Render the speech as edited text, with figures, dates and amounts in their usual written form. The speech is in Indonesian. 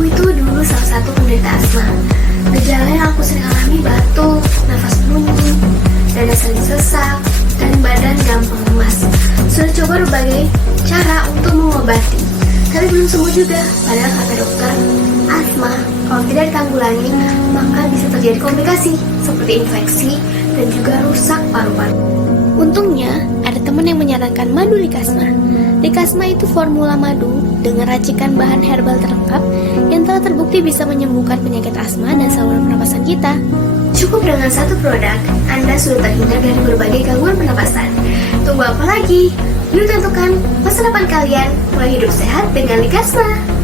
Aku itu dulu salah satu penderita asma. Gejala yang aku sering alami batuk, nafas bunyi, dada sering sesak, dan badan gampang lemas. Sudah coba berbagai cara untuk mengobati, tapi belum sembuh juga. Padahal kata dokter, asma kalau tidak ditanggulangi maka bisa terjadi komplikasi seperti infeksi dan juga rusak paru-paru. Untungnya ada teman yang menyarankan madu Likasma. Likasma itu formula madu dengan racikan bahan herbal terlengkap yang telah terbukti bisa menyembuhkan penyakit asma dan saluran pernapasan kita. Cukup dengan satu produk, Anda sudah terhindar dari berbagai gangguan pernapasan. Tunggu apa lagi? Yuk tentukan masa depan kalian mulai hidup sehat dengan Likasma.